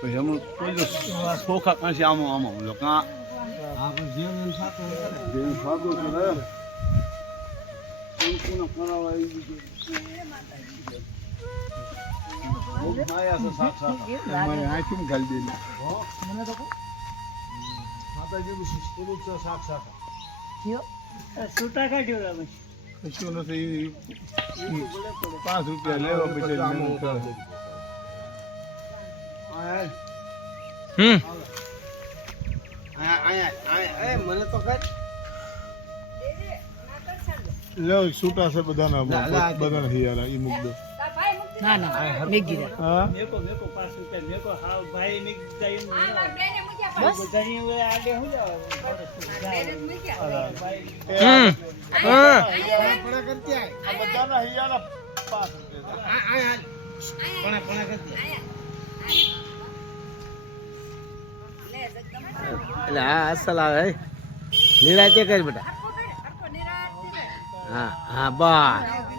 પછી હમણાં કોઈ ચોખા કાંસી આમાં કાં જેનું સાદું છે ને કોના કરાવવા આવી ગયું ગાલી દે માતાજી સ્વરૂપ છે શાક છૂટા કાઢ્યો કશું નથી 5 રૂપિયા લેવા પછી મને તો લો છૂટા છે બધાના હિયારા ઈ મુક દો ના ના મેગી હા મેકો 5 રૂપિયા મેકો હા ભાઈ મિક જાય બસ જણી વે આગે હું જાવ પણ કરતી આ બધાના હિયારા 5 રૂપિયા પણ કરતી એટલે હા અસલ આવે નિરાતે કર બેટા હા હા બસ